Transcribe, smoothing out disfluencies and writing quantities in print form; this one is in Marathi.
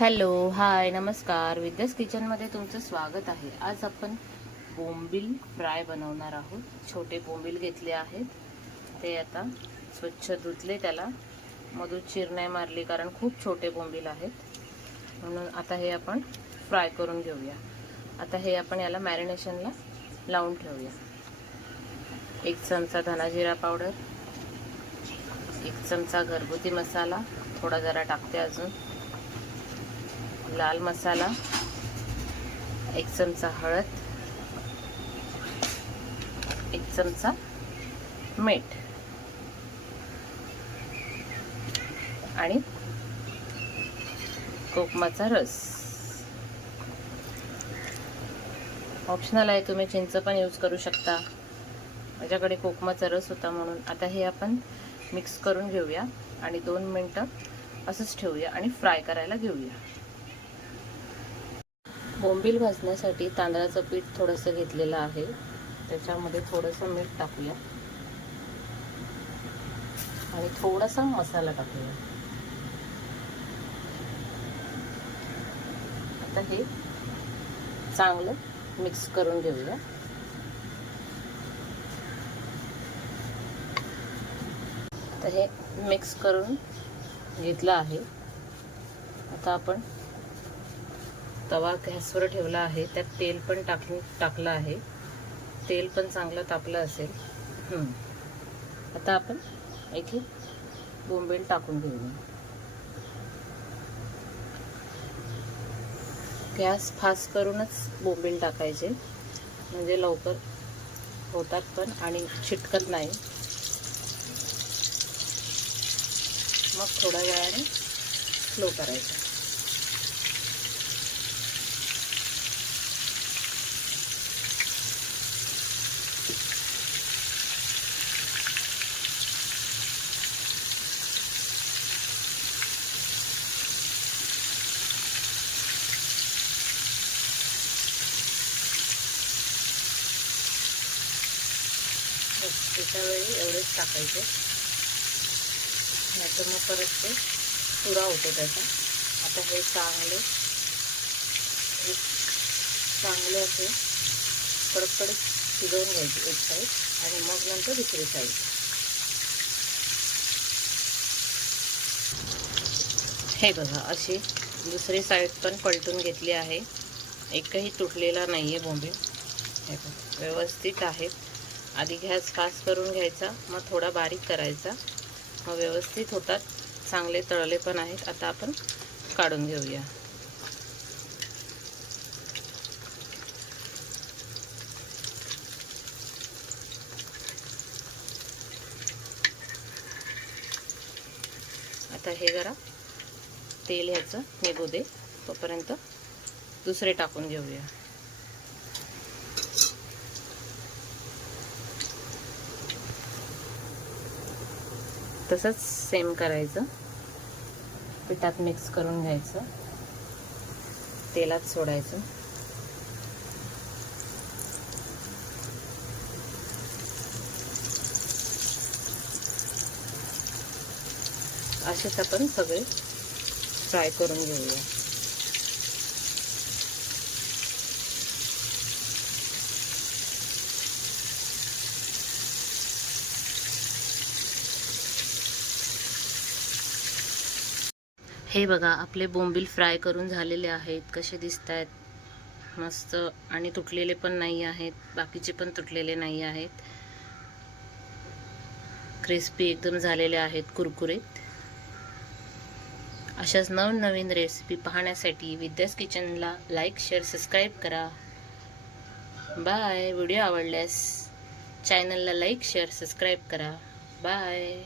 हॅलो, हाय, नमस्कार. विद्यास किचनमध्ये तुमचं स्वागत आहे. आज आपण बोंबील फ्राय बनवणार आहोत. छोटे बोंबील घेतले आहेत, ते आता स्वच्छ धुतले, त्याला मधून चिरण्या मारली कारण खूप छोटे बोंबील आहेत, म्हणून आता हे आपण फ्राय करून घेऊया. आता हे आपण याला मॅरिनेशनला लावून ठेवूया. 1 चमचा धना जिरा पावडर, 1 चमचा घरगुती मसाला, थोडा जरा टाकते अजून, लाल मसाला, 1 चमचा हळद, 1 चमचा मीठ आणि कोकमाचा रस. ऑप्शनल आहे, तुम्ही चिंच पण यूज करू शकता. माझ्याकडे कोकमाचा रस होता म्हणून. आता हे आपण मिक्स करून घेऊया आणि 2 मिनिटं असंच ठेवूया आणि फ्राय करायला घेऊया. बोंबील भाजण्यासाठी तांदळाचं पीठ थोडंसं घेतलेलं आहे, त्याच्यामध्ये थोडंसं मीठ टाकूया आणि थोडासा मसाला टाकूया. आता हे चांगलं मिक्स करून घेऊया. तर हे मिक्स करून घेतलं आहे. आता आपण तवा गॅसवर ठेवला आहे, त्यात तेल पण टाकलं आहे. तेल पण चांगलं तापलं असेल. आता आपण एक बोंबील टाकून घेऊया. गॅस फास्ट करूनच बोंबील टाकायचे, म्हणजे लवकर होतात पण आणि चिटकत नाही. मग थोड्या वेळाने स्लो करायचं. त्याच्या वेळी एवढेच टाकायचे, नाहीतर मग परत ते पुरा होतो त्याचा. आता हे चांगले असे कडक शिजवून घ्यायचे एक साईड आणि मग नंतर दुसरी साईड. हे बघा, अशी दुसरी साईड पण पलटून घेतली आहे. एकही तुटलेला नाही आहे बोंबील. हे बघा, व्यवस्थित आहेत. आधी गॅस फास्ट करून घ्यायचा, मग थोडा बारीक करायचा, मग व्यवस्थित होतात. चांगले तळले पण आहेत. आता आपण काढून घेऊया. आता हे जरा तेल ह्याचं निघू दे, तोपर्यंत दुसरे टाकून घेऊया. तसंच सेम करायचं. पिठात मिक्स करून घ्यायचं, तेलात सोडायचं. असेच आपण सगळे फ्राय करून घेऊया. हे बघा, आपले बोंबील फ्राय करून झालेले आहेत. कसे दिसत आहेत, मस्त. आणि तुटलेले पण नाही आहेत, बाकीचे पण तुटलेले नाही आहेत. क्रिस्पी एकदम झालेले आहेत, कुरकुरीत. अशाच नवनवीन रेसिपी पाहण्यासाठी विद्यास किचनला लाईक, शेअर, सबस्क्राईब करा. बाय. व्हिडिओ आवडल्यास चॅनलला लाईक, शेअर, सबस्क्राईब करा. बाय.